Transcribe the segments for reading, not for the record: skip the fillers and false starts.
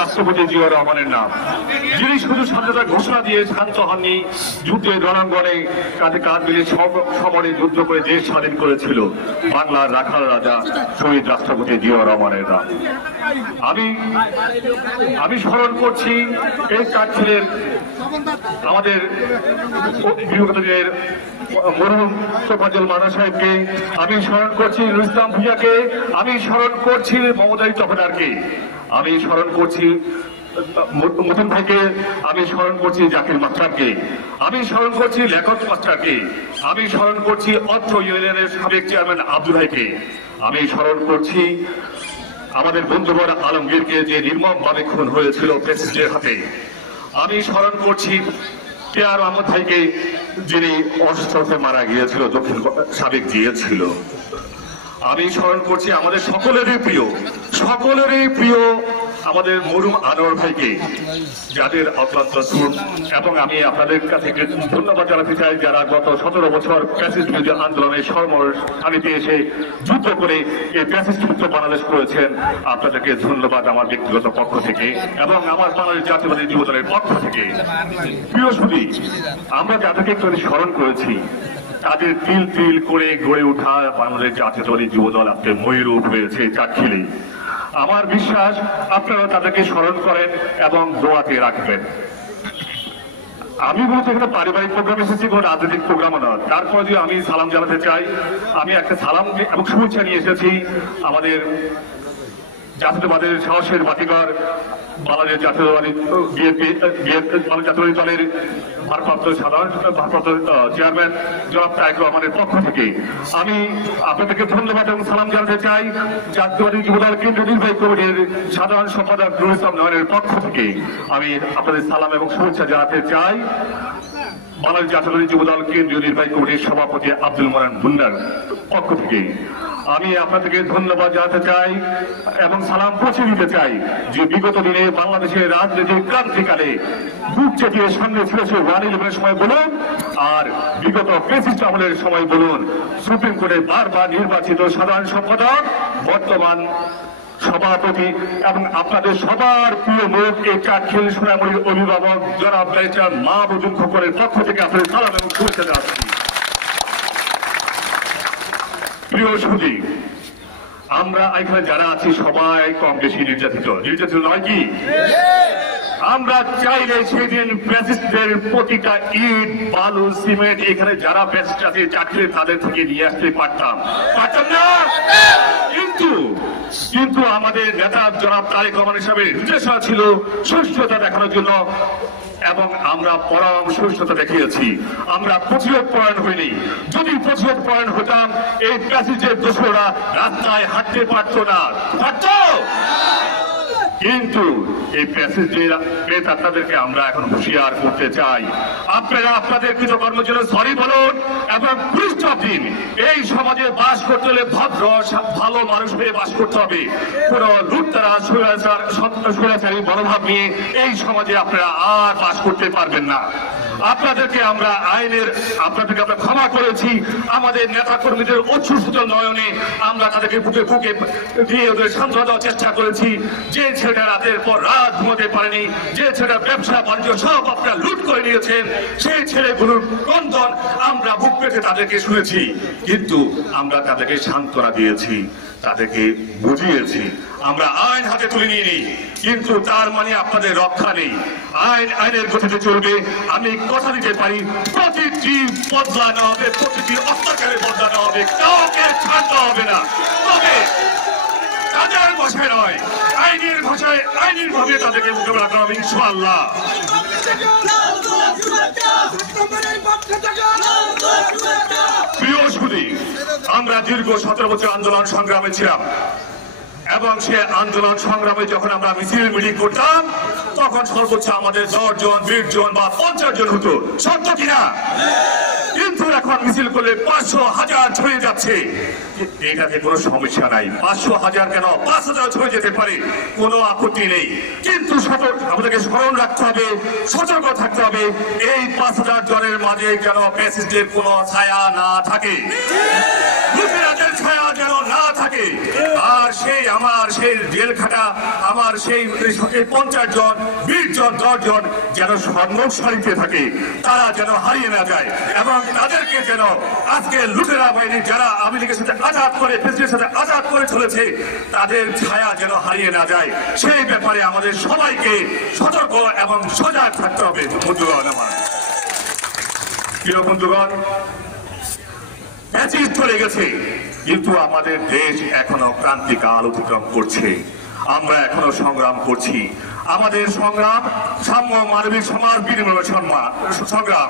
রাষ্ট্রপতি জিয়াউর রহমানের নাম, যিনি শুধু স্বাধীনতার ঘোষণা দিয়ে শান্ত হননি, যুদ্ধে রণাঙ্গনে কাঁধে কাঁধ মিলিয়ে সমরে যুদ্ধ করে দেশ স্বাধীন করেছিল বাংলার রাখাল রাজা শহীদ রাষ্ট্রপতি জিয়াউর রহমানের নাম। আমি স্মরণ করছি এই চাটখিলের আমাদের বিগত দিনের মরহুম তোফাজ্জল মান্না সাহেবকে, আমি স্মরণ করছি নুরুল ইসলাম ভূঁইয়াকে, আমি স্মরণ করছি মমতাজ তফাদারকে, আমি স্মরণ করছি মতিন ভাইকে, আমি স্মরণ করছি জাকির মাস্টারকে, আমি স্মরণ করছি লেখক মাস্টারকে, আমি স্মরণ করছি অর্থ ইউনিয়নের সাবেক চেয়ারম্যান আব্দুল ভাইকে, আমি স্মরণ করছি আমাদের বন্ধুবর আলমগীরকে যে নির্মমভাবে খুন হয়েছিল প্রেসিডেন্টের হাতে, আমি স্মরণ করছি কেআর আহমদ ভাইকে যিনি অসুস্থতায় মারা গিয়েছিল, দক্ষিণ সাবেক গিয়েছিল, আমি স্মরণ করছি আমাদের সকলেরই প্রিয় আমাদের মরহুম আনোয়ার ভাইকে, যাদের অক্লান্ত শ্রম। এবং আমি আপনাদের কাছে ধন্যবাদ জানাতে চাই যারা গত 17 বছর ফ্যাসিস্ট বিরোধী আন্দোলনের সানিতে এসে যুদ্ধ করে এই ফ্যাসিস্ট মুক্ত বাংলাদেশ করেছেন। আপনাদেরকে ধন্যবাদ আমার ব্যক্তিগত পক্ষ থেকে এবং আমার বাংলাদেশ জাতীয়বাদী যুব দলের পক্ষ থেকে। প্রিয় সুধী, আমরা যাদেরকে একটু স্মরণ করেছি তাদের তিল তিল করে গড়ে ওঠা বাংলাদেশ জাতীয়তাবাদী যুব দল আজকে ময়ূরূপ হয়েছে চাটখিলে। আমার বিশ্বাস আপনারা তাদেরকে স্মরণ করেন এবং দোয়াতে রাখবেন। আমি বলতে একটা পারিবারিক প্রোগ্রাম এসেছি, কোনো রাজনৈতিক প্রোগ্রামও নয়। তারপরে যদি আমি সালাম জানাতে চাই, আমি একটা সালাম এবং শুভেচ্ছা নিয়ে এসেছি আমাদের জাতীয়তাবাদের সাহসের বাতিঘর বাংলাদেশ জাতীয়তাবাদী জাতীয়তাবাদী দলের ভারপ্রাপ্ত চেয়ারম্যান জনাব তারেক রহমানের পক্ষ থেকে আমি আপনাদেরকে ধন্যবাদ এবং সালাম জানাতে চাই। জাতীয়তাবাদী যুবদল কেন্দ্রীয় নির্বাহী কমিটির সাধারণ সম্পাদক নুরুল ইসলাম নয়নের পক্ষ থেকে আমি আপনাদের সালাম এবং শুভেচ্ছা জানাতে চাই। বাংলাদেশ জাতীয়তাবাদী যুবদল কেন্দ্রীয় নির্বাহী কমিটির সভাপতি আব্দুল মোনান ভুন্নার পক্ষ থেকে আমি আপনাদেরকে ধন্যবাদ জানাতে চাই এবং সালাম পৌঁছে দিতে চাই যে বিগত দিনে বাংলাদেশের রাজনীতির ক্রান্তিকালে বুক চেপিয়ে সামনে ছিল সে 1/11 সময় বলুন আর বিগত ফ্যাসিস্ট আমলের সময় বলুন, সুপ্রিম কোর্টে বারবার নির্বাচিত সাধারণ সম্পাদক, বর্তমান সভাপতি এবং আপনাদের সবার প্রিয় মুখ এই চাটখিল সোনামুড়ির অভিভাবক জনাব ব্যারিস্টার মাহবুবুল খোকনের পক্ষ থেকে আপনাদের সালাম এবং শুভেচ্ছা জানাচ্ছি। প্রিয় সুধী, আমরা এখানে যারা আছি সবাই কম বেশি নির্যাতিত নয় কি? আমরা চাইলে সেদিন ফ্যাসিস্টদের প্রতিটা ইট বালু সিমেন্ট এখানে যারা ফ্যাসিস্ট আছে চাকরি তাদের থেকে নিয়ে আসতে পারতাম না, কিন্তু আমাদের নেতা জনাব তারেক রহমান হিসাবে নির্দেশনা ছিল সুস্থতা দেখানোর জন্য এবং আমরা পরম সুস্থতা দেখিয়েছি। আমরা প্রতিরোধ পরায়ণ হইনি। যদি প্রতিরোধ পরায়ণ হতাম এই ফ্যাসিস্টের দোষরা রাস্তায় হাঁটতে পারত না, কিন্তু এই প্যাসেজের আপনাদেরকে আমরা এখন হুঁশিয়ার করতে চাই, আপনারা আপনাদের কৃতকর্মের জন্য সরি বলুন এবং পরিষ্কার দিন। এই সমাজে বাস করতে হলে ভদ্র ভালো মানুষ হয়ে বাস করতে হবে। কোন লুটতারা স্বৈরাচারী মনোভাব নিয়ে এই সমাজে আপনারা আর বাস করতে পারবেন না। আপনাদেরকে আমরা ক্ষমা করেছি। আমাদের নেতা কর্মীদের অচ্ছুত নয়নে আমরা তাদেরকে বুকে বুকে দিয়ে ওদের সান্ত্বনা দেওয়ার চেষ্টা করেছি। যে ছেলেটা রাতের পর রাত ঘুমাতে পারেনি, যে ছেলেটা ব্যবসা বাণিজ্য সব আপনারা লুট করে নিয়েছেন, সেই ছেলেগুলোর ক্রন্দন আমরা বুক পেতে তাদেরকে শুনেছি, কিন্তু আমরা তাদেরকে সান্ত্বনা দিয়েছি, তাদেরকে বুঝিয়েছি। আমরা আইন হাতে তুলে নিইনি, কিন্তু তার মানে আপনাদের রক্ষা নেই। আইনের গতিতে চলবে। আমি কথা দিতে পারি প্রতিটি বদলা নেওয়া হবে, প্রতিটি অত্যাচারের বদলা নেওয়া হবে, কাউকে ছাড়তে হবে না। তবে তাদের ভাষায় নয়, আইনের ভাষায় আইনের ভাবে তাদেরকে মোকাবেলা করা হবে ইনশাআল্লাহ। প্রিয় সুধী, আমরা দীর্ঘ 17 বছর আন্দোলন সংগ্রামে ছিলাম এবং সে আন্দোলন সংগ্রামে যখন আমরা মিছিল মিটিং করতাম তখন সর্বোচ্চ আমাদের 10 জন 20 জন বা 50 জন হতো, সত্য কিনা? কিন্তু এখন মিছিল করলে 500,000 ছড়িয়ে যাচ্ছে। এটাতে কোনো সমস্যা নাই, 500,000 কেন 5,000 ছড়িয়ে যেতে পারে, কোনো আপত্তি নেই। কিন্তু আমাদেরকে স্মরণ রাখতে হবে, সতর্ক থাকতে হবে, এই 5,000 জনের মাঝে যেন ফ্যাসিস্টের কোনো ছায়া না থাকে, লুটেরাদের ছায়া যেন না থাকে। থাকে, আর সেই আমার সেই জেল খাটা আমার সেই 50 জন 20 জন 10 জন যেন সর্বসারিতে থাকে, তারা যেন হারিয়ে না যায় এবং তাদেরকে যেন আজকে লুটেরা বাহিনী যারা আওয়ামী লীগের সাথে আঘাত করে প্রেসিডেন্টের সাথে আঘাত করে চলেছে তাদের ছায়া যেন হারিয়ে না যায়, সেই ব্যাপারে আমাদের সবাইকে সতর্ক এবং সজাগ থাকতে হবে। বন্ধুগণ, আমার প্রিয় বন্ধুগণ, ম্যাচিস চলে গেছে কিন্তু আমাদের দেশ এখনো ক্রান্তিকাল অতিক্রম করছে, আমরা এখনো সংগ্রাম করছি। আমাদের সংগ্রাম সাম্য মানবিক সমাজ বিনিময় সংগ্রাম,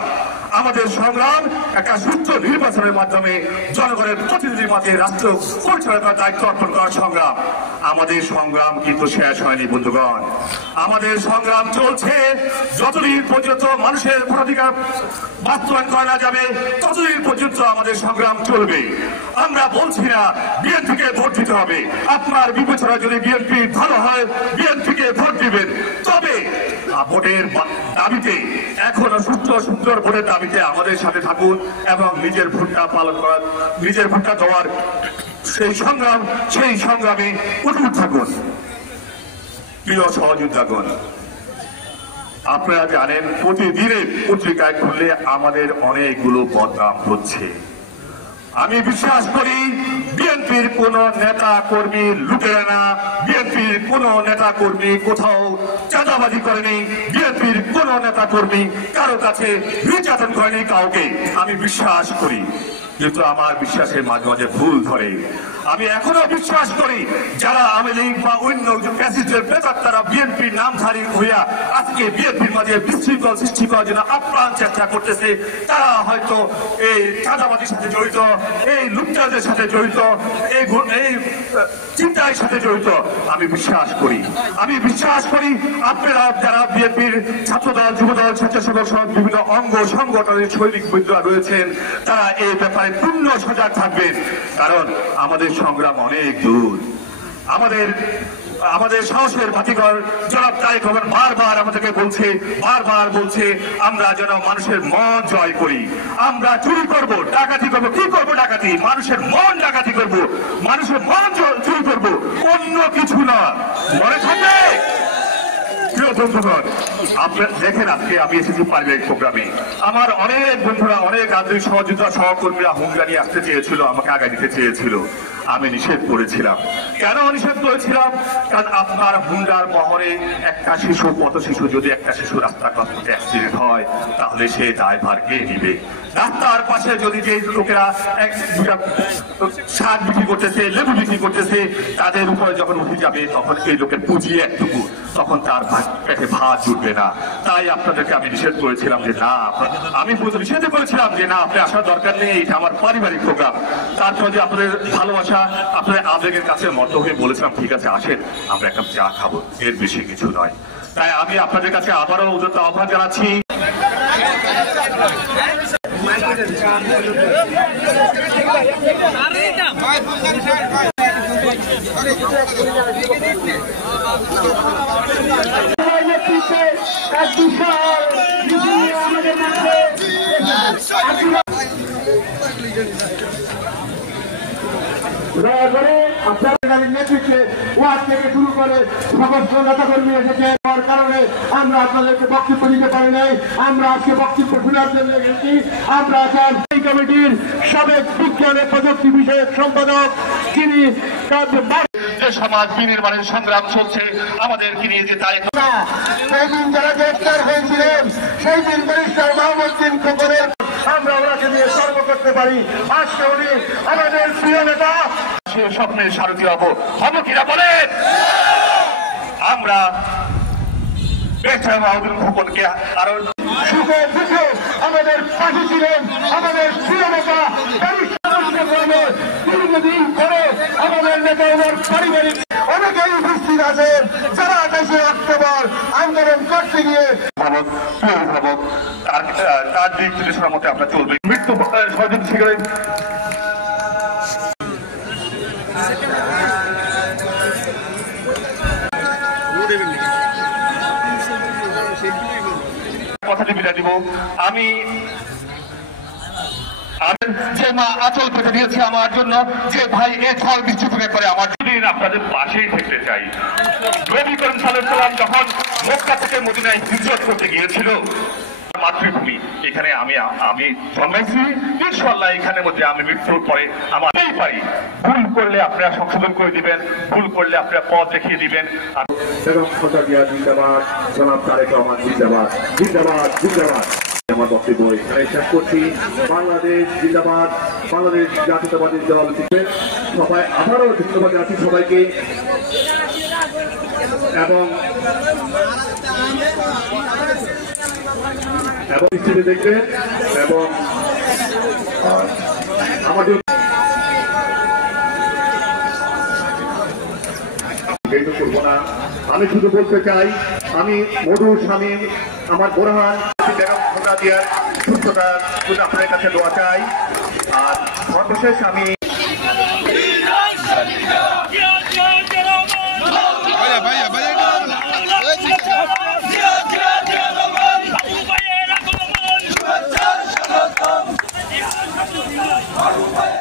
আমাদের সংগ্রাম একটা সুস্থ নির্বাচনের মাধ্যমে জনগণের প্রতিনিধির মাঝে রাষ্ট্র পরিচালনার দায়িত্ব অর্পণ করার সংগ্রাম। আমাদের সংগ্রাম কিন্তু শেষ হয়নি বন্ধুগণ, আমাদের সংগ্রাম চলছে। যতদিন পর্যন্ত মানুষের ভোটাধিকার বাস্তবায়ন করা না যাবে ততদিন পর্যন্ত আমাদের সংগ্রাম চলবে। আমরা বলছি না বিএনপিকে ভোট দিতে হবে, আপনার বিবেচনা যদি বিএনপি ভালো হয় বিএনপিকে ভোট দিবেন, তবে ভোটের দাবিতে এখনো সুন্দর ভোটের দাবিতে আমাদের সাথে থাকুন এবং নিজের ভোটটা পালন করার, নিজের ভোটটা দেওয়ার সেই সংগ্রামে অটুট থাকুন। প্রিয় সহযোদ্ধাগণ, আপনারা জানেন প্রতিদিনের পত্রিকায় খুললে আমাদের অনেকগুলো বদনাম হচ্ছে। আমি বিশ্বাস করি বিএনপির কোন নেতা কর্মী লুটেরা না, বিএনপির কোন নেতা কর্মী কোথাও চাঁদাবাজি করেনি, বিএনপির কোন নেতা কর্মী কারো কাছে নির্যাতন করেনি কাউকে, আমি বিশ্বাস করি। কিন্তু আমার বিশ্বাসের মাঝে মাঝে ভুল ধরে। আমি এখনো বিশ্বাস করি যারা আওয়ামী লীগ বা অন্য ফ্যাসিস্টের প্রেতাত্মারা তারা বিএনপির নামধারী হইয়া আজকে বিএনপির মাঝে বিশৃঙ্খল সৃষ্টি করার জন্য আপ্রাণ চেষ্টা করতেছে, তারা হয়তো এই চাঁদাবাজির সাথে জড়িত, এই লুটতরাজের সাথে জড়িত, এই চিন্তার সাথে জড়িত। আমি বিশ্বাস করি আপনারা যারা বিএনপির ছাত্রদল, যুবদল, স্বেচ্ছাসেবক সহ বিভিন্ন অঙ্গ সংগঠনের সৈনিক বৃন্দরা রয়েছেন, তারা এই ব্যাপারে পূর্ণ সজাগ থাকবেন, কারণ আমাদের সংগ্রাম অনেক দূর। আমাদের সাহসের বাতিঘর জনাব তারেক রহমান বারবার আমাদেরকে বারবার বলছে আমরা যেন মানুষের মন জয় করি, আমরা চুরি করব, ডাকাতি করব। কি করব ডাকাতি? মানুষের মন ডাকাতি করব, মানুষের মন চুরি করব, অন্য কিছু না। মনে থাকবে প্রিয় বন্ধুগণ, আপনারা দেখেন আজকে আমি এসেছি পারিবারিক প্রোগ্রামে, আমার অনেক বন্ধুরা, অনেক আন্তরিক সহযোগিতা সহকর্মীরা হুমকা নিয়ে আসতে চেয়েছিল, আমাকে আগে দিতে চেয়েছিল, আমি নিষেধ করেছিলাম। কেন নিষেধ করেছিলাম? কারণ আপনার হুন্ডার বহরে একটা শিশু, পথ শিশু, যদি একটা শিশু রাস্তার পথে অ্যাক্সিডেন্ট হয় তাহলে সে দায়ভার কে নিবে? রাস্তার পাশে যদি যে লোকেরা শাক বিক্রি করতেছে, লেবু বিক্রি করতেছে, তাদের উপরে যখন উঠে যাবে তখন এই লোকের পুঁজি একটুকু, তখন তার পেটে ভাত জুটবে না। তাই আপনাদেরকে আমি নিষেধ করেছিলাম যে না, আমি নিষেধ করেছিলাম যে না, আপনি আসার দরকার নেই, এটা আমার পারিবারিক প্রোগ্রাম। তারপর যে আপনাদের ভালোবাসা, আপনাদের আবেগের কাছে মত হয়ে বলেছিলাম ঠিক আছে আসেন আমরা একটা চা খাবো, এর বেশি কিছু নয়। তাই আমি আপনাদের কাছে আবারও উদ্যত আহ্বান জানাচ্ছি, দয়া করে আপনার নেতৃত্বে ওয়ার্ড থেকে শুরু করে সমস্ত নেতাকর্মী এসেছে, হওয়ার কারণে আমরা আপনাদেরকে বক্তব্য দিতে পারি নাই। আমরা আজকে বক্তব্য শোনার জন্য এসেছি। আমরা এখন এই কমিটির সাবেক বিজ্ঞান ও প্রযুক্তি বিষয়ক সম্পাদক, তিনি যে সমাজ বিনির্মাণের সংগ্রাম চলছে আমাদেরকে নিয়ে যে তাই সেই দিন যারা গ্রেফতার হয়েছিলেন সেই দিন ব্যারিস্টার মাহমুদ্দিন খোকনের আমরা ওনাকে নিয়ে সর্ব করতে পারি। আজকে উনি আমাদের প্রিয় নেতা, সে স্বপ্নের সারথি হব কিনা বলেন? আমরা ব্যারিস্টার মাহমুদ্দিন খোকনকে আরো সুখে দুঃখে আমাদের পাশে ছিলেন, আমাদের প্রিয় নেতা দীর্ঘদিন করে আমাদের নেতা ওনার পারিবারিক অনেকেই উপস্থিত আছেন যারা 28শে অক্টোবর আন্দোলন করতে গিয়ে তার দিক নির্দেশনার মধ্যে আমরা চলবে। মৃত্যু সহযোগী শিকারে কথাটি বিদায় দিব। যে মা আঁচল পেতে দিয়েছে আমার জন্য, যে ভাই এ ঝড় বৃষ্টি থেকে করে আমার দিন আপনাদের পাশেই থাকতে চাই। নবী করিম সাল্লাল্লাহু আলাইহি ওয়াসাল্লাম যখন মক্কা থেকে মদিনায় হিজরত করতে গিয়েছিল, মাতৃভূমি এখানে আমি জন্মেছি, ইনশাআল্লাহ এখানের মধ্যে আমি মৃত্যুর পরে আমারই পারি। ভুল করলে আপনারা সংশোধন করে দিবেন, ভুল করলে আপনারা পথ দেখিয়ে দিবেন। এবং খোঁজা জিন্দাবাদ, জনাব তারেক রহমান জিন্দাবাদ, জিন্দাবাদ জিন্দাবাদ। আমার বক্তব্য এখানে শেষ করছি। বাংলাদেশ জিন্দাবাদ, বাংলাদেশ জাতীয়তাবাদী দল থেকে সবাই আবারও ধন্যবাদ জানাচ্ছি সবাইকে। এবং দৃষ্টিতে দেখবেন এবং আমাদের করবো না। আমি শুধু বলতে চাই, আমি মধু স্বামী আমার বোরহান খোঁজা দিয়ার সুস্থতা আপনাদের কাছে দোয়া চাই। আর সর্বশেষ আমি Vaya,